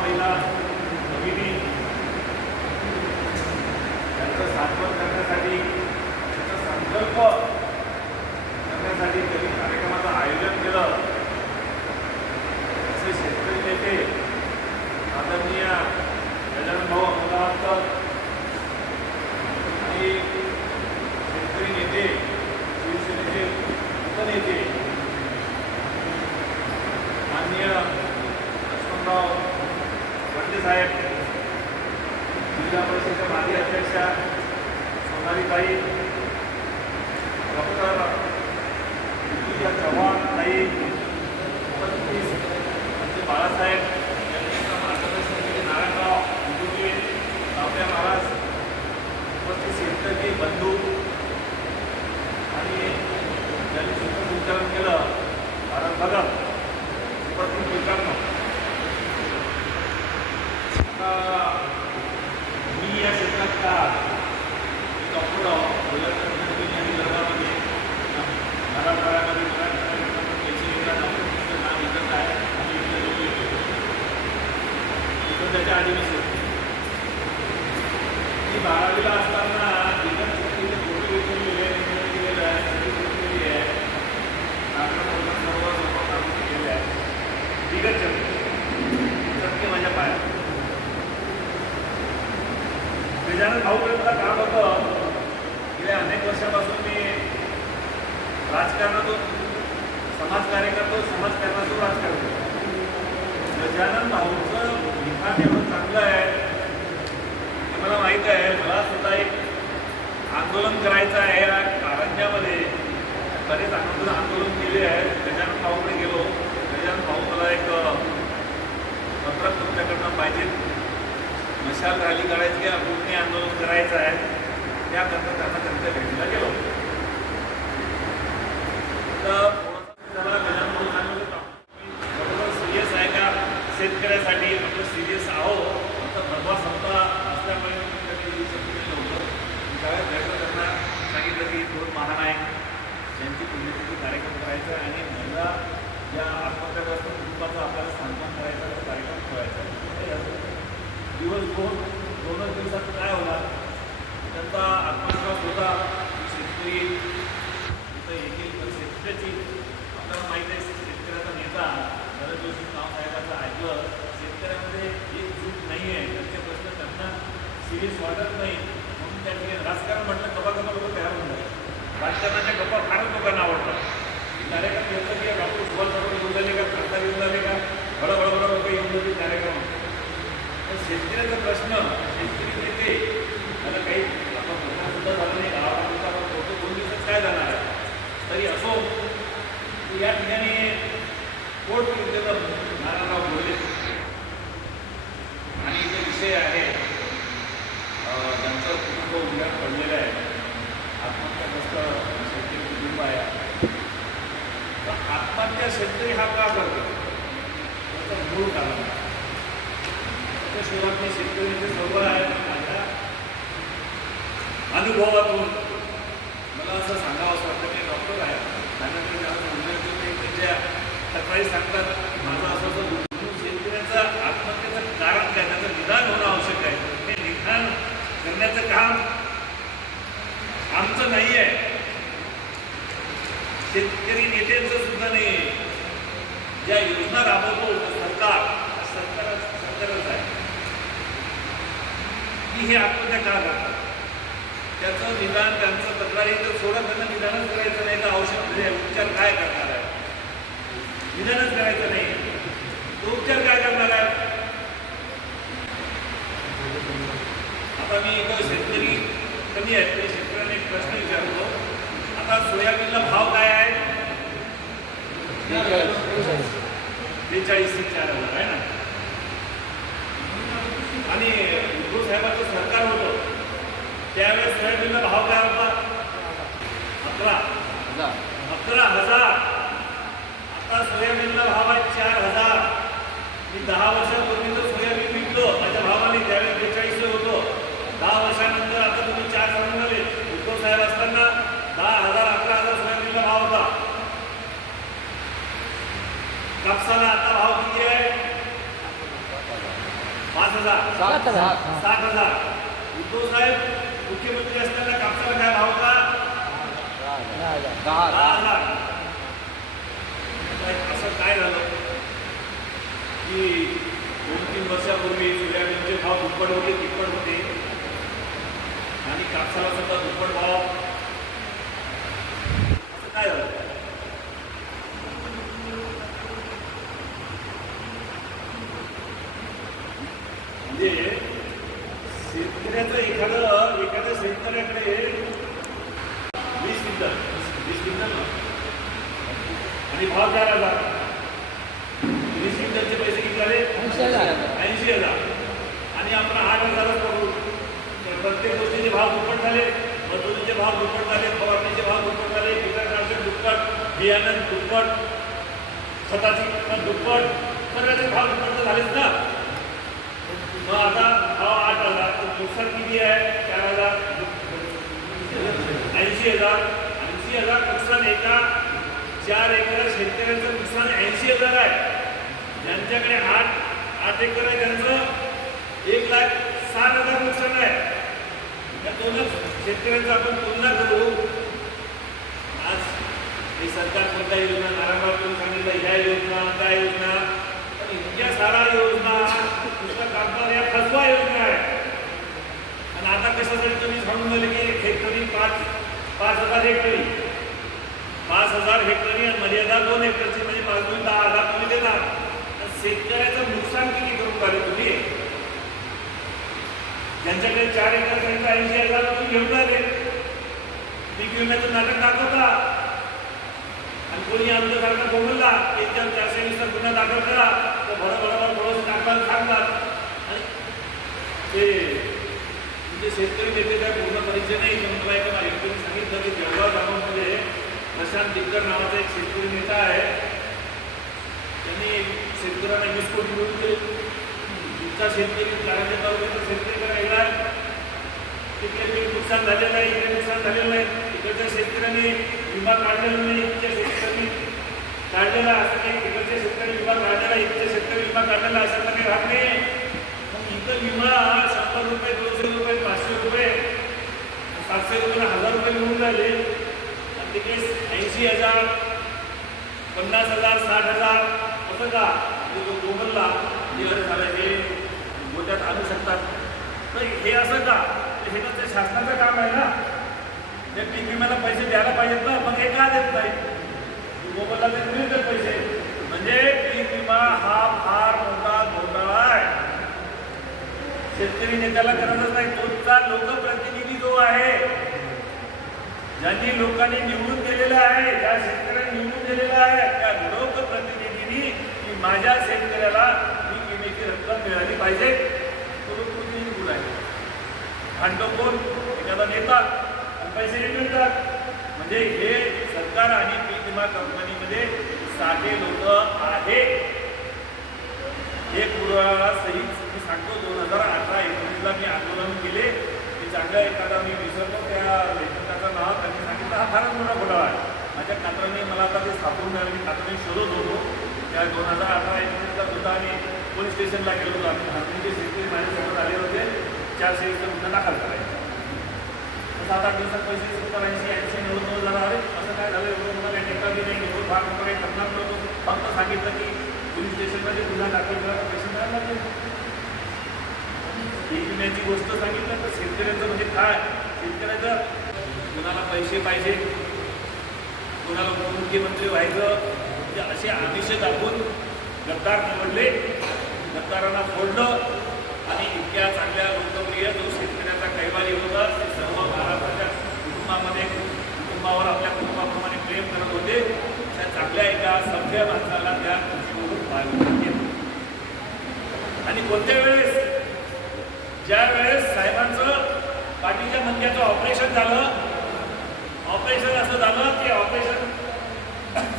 महिला गजानन भाऊपर्यंत काम होतं. गेल्या अनेक वर्षापासून मी राजकारणातून समाजकार्य करतो समाजकारणातून राजकारण करतो गजानन भाऊचं लिखाण एवढं चांगलं आहे हे मला माहीत आहे. मला सुद्धा एक आंदोलन करायचं आहे या कारंजामध्ये बरेच आनंद आंदोलन केले आहे. गजानन भाऊकडे गेलो. गजानन भाऊ मला एक पत्रक तुमच्याकडनं पाहिजे मशाल रॅली काढायची आहे अग्नी आंदोलन करायचं आहे. त्याकरता त्यांना त्यांच्या भेटीला गेलो. तर बरोबर सिरियस आहे का? शेतकऱ्यासाठी आपण सिरियस आहो तर परवा सप्ताह असल्यामुळे त्यांना सांगितलं की दोन महान आहे त्यांची पुण्यतिथी कार्यक्रम करायचा आहे आणि महिला या आत्महत्याग्रस्त कुटुंबाचा आपल्याला सन्मान करायचा कार्यक्रम ठेवायचा दिवस दोन दोनच दिवसात काय होणार? त्यांचा आत्मविश्वास होता. शेतकरी इथं येतील पण शेतकऱ्याची आपल्याला माहीत आहे शेतकऱ्याचा नेता शरद जोशी साहेबांचं ऐकलं. शेतकऱ्यामध्ये एक चूक नाही आहे त्यांचे प्रश्न त्यांना सिरियस वाटत नाही. म्हणून त्या ठिकाणी राजकारण म्हटलं गप्पा गप्पा लोक तयार होऊन जातात. राजकारणाच्या गप्पा फारच लोकांना आवडतात. कार्यक्रम येतं की डॉक्टर सुभाष चौधरी येऊन झाले का? खासदार येऊन झाले का? हळूहळू लोक येऊन जाते कार्यक्रम तर शेतकऱ्याचा प्रश्न शेतकरी नेते त्याला काही आपण सुद्धा झालं नाही गावामध्ये आपण फोटो दोन दिवसात काय जाणार आहे? तरी असो या ठिकाणी कोर्ट विरुद्ध नारायणराव बोलले. आणि इथे विषय आहे अं, कुटुंब उद्या पडलेलं आहे. आत्महत्याग्रस्त शेतकरी कुटुंब आहे. तर आत्महत्या शेतकरी हा का करतो त्याचं मूळ कारण त्याच्या शोधात मी शेतकऱ्यांचे सर्व आहे माझ्या अनुभवातून मला असं सांगावं असं वाटतं मी डॉक्टर आहे त्यांना त्यांच्या तक्रारी सांगतात. माझं असं असं शेतकऱ्यांचा शेतकऱ्याचं आत्महत्येचं कारण काय? त्याचं निदान होणं आवश्यक आहे. हे निदान करण्याचं काम आमचं नाही आहे. शेतकरी नेत्यांचं सुद्धा नाही ज्या योजना राबवतो सरकार. सरकार सरकारच आहे. की हे आत्महत्या का करतात त्याचं निदान त्यांचं तक्रारी तर सोडा त्यांना निदानच करायचं नाही तर औषध म्हणजे उपचार काय करणार आहे? निदानच करायचं नाही. तो उपचार काय करणार आहे? आता मी एक शेतकरी कमी आहेत ते शेतकऱ्याने एक प्रश्न विचारतो. आता सोयाबीनला भाव काय आहे? बेचाळीस ते चार हजार आहे ना? आणि साहेबांचं सरकार होतं. त्यावेळेस सोयाबीनला भाव काय होता? अकरा. अकरा. हजार. आता सोयाबीनला भाव आहे चार हजार. मी दहा वर्षापूर्वी तर सोयाबीन विकलो. माझ्या भावाने त्यावेळेस बेचाळीसला होतो. दहा वर्षानंतर आता तुम्ही चार सांगून आले उद्धव साहेब असताना दहा हजार अकरा हजार सोयाबीनला भाव होता. कापसाला आता भाव पाच हजार. सात हजार. सात हजार. उद्धव साहेब मुख्यमंत्री असताना कापसाला काय भाव होता? दहा हजार. असं काय झालं? की दोन तीन वर्षापूर्वी सोयाबीनचे भाव दुप्पट होते तिप्पट होते. आणि कापसाला सुद्धा दुप्पट भाव. असं काय झालं? म्हणजे शेतकऱ्याचं एखादं एखाद्या शेतकऱ्याकडे वीस क्विंटल वीस क्विंटल आणि भाव चार हजार. वीस क्विंटलचे पैसे किती झाले? ऐंशी हजार. आणि आपण आठ हजारच पकडू तर प्रत्येक गोष्टीचे भाव दुप्पट झाले मजुरीचे भाव दुप्पट झाले फवारणीचे भाव दुप्पट झाले कीटकनाशक दुप्पट बियाणं दुप्पट खताची दुप्पट. सगळ्याचे भाव दुप्पट झालेच ना? मग आता भाव आठ हजार तर नुकसान किती आहे? चार हजार. ऐंशी हजार. ऐंशी हजार नुकसान एका चार एकर शेतकऱ्यांचं नुकसान ऐंशी हजार आहे. ज्यांच्याकडे आठ आठ एकर आहे त्यांचं एक लाख सात हजार नुकसान आहे. या दोनच शेतकऱ्यांचं आपण तुलना करू. आज हे सरकार कोणत्या योजना नारायणराव सांगितलं ह्या योजना त्या योजना पण इतक्या सारा योजना दुसरं कागदावर या फसवा योजना आहे. आणि आता कशासाठी तुम्ही सांगून झाले की एक हेक्टरी पाच पाच हजार हेक्टरी? पाच हजार हेक्टरी आणि मर्यादा दोन हेक्टरची म्हणजे दोन दहा हजार तुम्ही देणार. आणि शेतकऱ्याचं नुकसान किती करून पाहिजे तुम्ही? ज्यांच्याकडे चार एकर त्यांचा ऐंशी हजार तुम्ही घेऊन राहिले. पीक विम्याचं नाटक दाखवता. कोणी आमच्यासारखा बोलला की चारशे वीसचा गुन्हा दाखल करा. तर बरोबर बरोबर थोडंसं सांगतात. आणि ते म्हणजे शेतकरी नेते काय पूर्ण परिचय नाही पण मला एका व्यक्तीने सांगितलं की जळगाव गावामध्ये प्रशांत दिग्गर नावाचा एक शेतकरी नेता आहे. त्यांनी शेतकऱ्यांना वीस कोटी मिळून दिले तुमचा शेतकरी कारंजा तालुक्याचा शेतकरी का वेगळा तिकडे नुकसान झालेलं आहे इकडे नुकसान झालेलं आहे. तिकडच्या शेतकऱ्यांनी विमा काढलेला नाही काढलेला असं काही तिकडच्या शेतकरी विमा काढलेला इकडचे शेतकरी विमा काढलेला असं तर काही राहत नाही. मग इथं विमा शंभर रुपये दोनशे रुपये पाचशे रुपये सातशे रुपये हजार रुपये मिळून राहिले. आणि तिकडे ऐंशी हजार पन्नास हजार साठ हजार असं का? जो तो गोमलला हे झालं हे गोट्यात आणू शकतात. तर हे असं का? हे तर शासनाचं काम आहे ना? ते पीक विम्याला पैसे द्यायला पाहिजेत ना? मग हे का देत नाही? गोमलला ते मिळतात पैसे. म्हणजे पीक विमा हा फार मोठा घोटाळा आहे. शेतकरी नेत्याला करतच नाही. तोचा लोकप्रतिनिधी जो आहे ज्यांनी लोकांनी निवडून दिलेला आहे ज्या शेतकऱ्यांनी निवडून दिलेला आहे त्या लोकप्रतिनिधींनी की माझ्या शेतकऱ्याला पीक विम्याची रक्कम मिळाली पाहिजे. तो लोकप्रतिनिधी आहे? कोण? एखादा नेता. पैसे मिळतात. म्हणजे हे सरकार आणि पीक विमा कंपनीमध्ये साधे लोक आहेत. हे पुरावा सहित मी सांगतो दोन हजार अठरा एकोणीसला मी आंदोलन केले. मी चांगला एखादा मी विसरलो त्या लेखकाचं नाव त्यांनी सांगितलं हा फारच मोठा घोटाळा आहे. माझ्या कात्राने मला आता ते सापडून मिळालं मी कात्राने शोधत होतो. त्या दोन हजार अठरा एकोणीसला सुद्धा आम्ही पोलीस स्टेशनला गेलो होतो. आम्ही हातूनचे शेतकरी माझ्यासोबत आले होते. चारशे एकचा गुन्हा दाखल करायचा. सात आठ दिवसात पैसे सत्तर ऐंशी ऐंशी नव्वद नव्वद झाला अरे काय झालं एवढं मला काही टेका बी नाही घेतो फार मोठं काही करणार नव्हतो. फक्त सांगितलं की पोलीस स्टेशनमध्ये गुन्हा दाखल करा पैसे मिळायला लागले. विम्याची गोष्ट सांगितलं तर शेतकऱ्यांचं म्हणजे काय? शेतकऱ्याचं कुणाला पैसे पाहिजे कुणाला उपमुख्यमंत्री व्हायचं म्हणजे असे आमिष दाखवून गद्दार निवडले गद्दारांना फोडलं आणि इतक्या चांगल्या लोकप्रिय जो शेतकऱ्याचा कैवारी होता ते सर्व कुटुंबावर आपल्या कुटुंबाप्रमाणे प्रेम करत होते. त्या चांगल्या एका सभ्य माणसाला त्या आणि कोणत्या वेळेस? ज्या वेळेस साहेबांचं पाठीच्या मणक्याचं ऑपरेशन झालं ऑपरेशन असं झालं की ऑपरेशन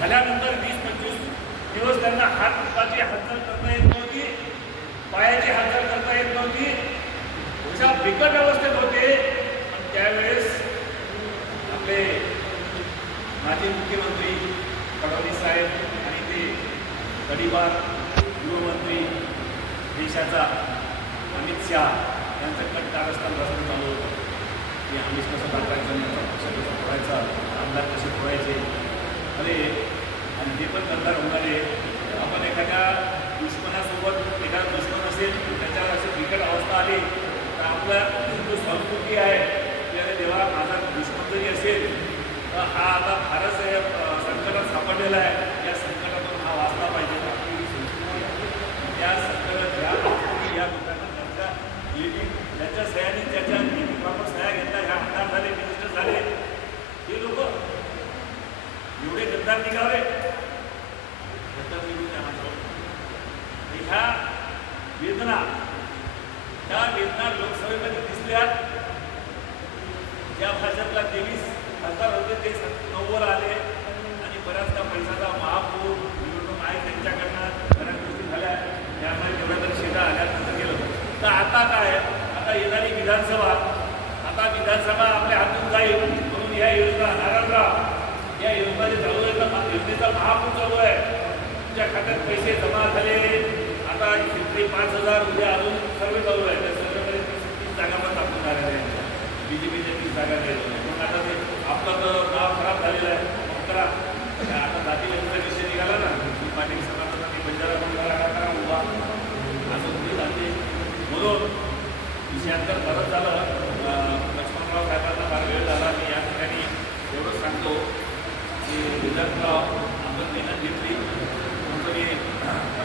झाल्यानंतर वीस पंचवीस दिवस त्यांना हात हाताची हालचाल करता येत नव्हती पायाची हालचाल करता येत नव्हती. अशा बिकट अवस्थेत होते आणि त्यावेळेस आपले माननीय मुख्यमंत्री फडणवीस साहेब आणि ते गडीबार गृहमंत्री देशाचा अमित शहा यांचं कट कारस्थान रस्ते चालू होतं. की आम्ही कसं टाकायचं यांचा पक्ष कसं फोडायचा आमदार कसे फोडायचे अरे आणि ते पण गद्दार होणारे. आपण एखाद्या दुश्मनासोबत एखादा दुश्मन असेल त्याच्यावर अशी बिकट अवस्था आली तर आपला जो संस्कृती आहे की अरे देवा माझा दुश्मन जरी असेल हा आता फारच संकटात सापडलेला आहे. या संकटातून हा वाचला पाहिजे. त्या संकटात ज्या लोकांनी या लोकांना त्यांच्या लेडी त्यांच्या सह्याने त्याच्या प्रॉपर सह्या घेतल्या. ह्या आमदार झाले मिनिस्टर झाले. ते लोक एवढे गद्दार निघावे. पैसे जमा झाले. आता शेतकरी पाच हजार उद्या अजून सर्वे चालू आहे त्या सर्वेमध्ये तीस तीस जागावर टाकून जागा द्यायला बी जे पीच्या तीस जागा द्यायला मग आता ते आपलं तर नाव खराब झालेलं आहे. मग करा. आता जाती व्यक्तीचा विषय निघाला ना. पाटील समाजाचा ते बंजारा पण करा उभा. अजून तुम्ही जाते. म्हणून विषयांतर बरंच झालं. लक्ष्मणराव साहेबांना फार वेळ झाला. मी या ठिकाणी एवढंच सांगतो की विदर्भराव आपण मेहनत घेतली. 우리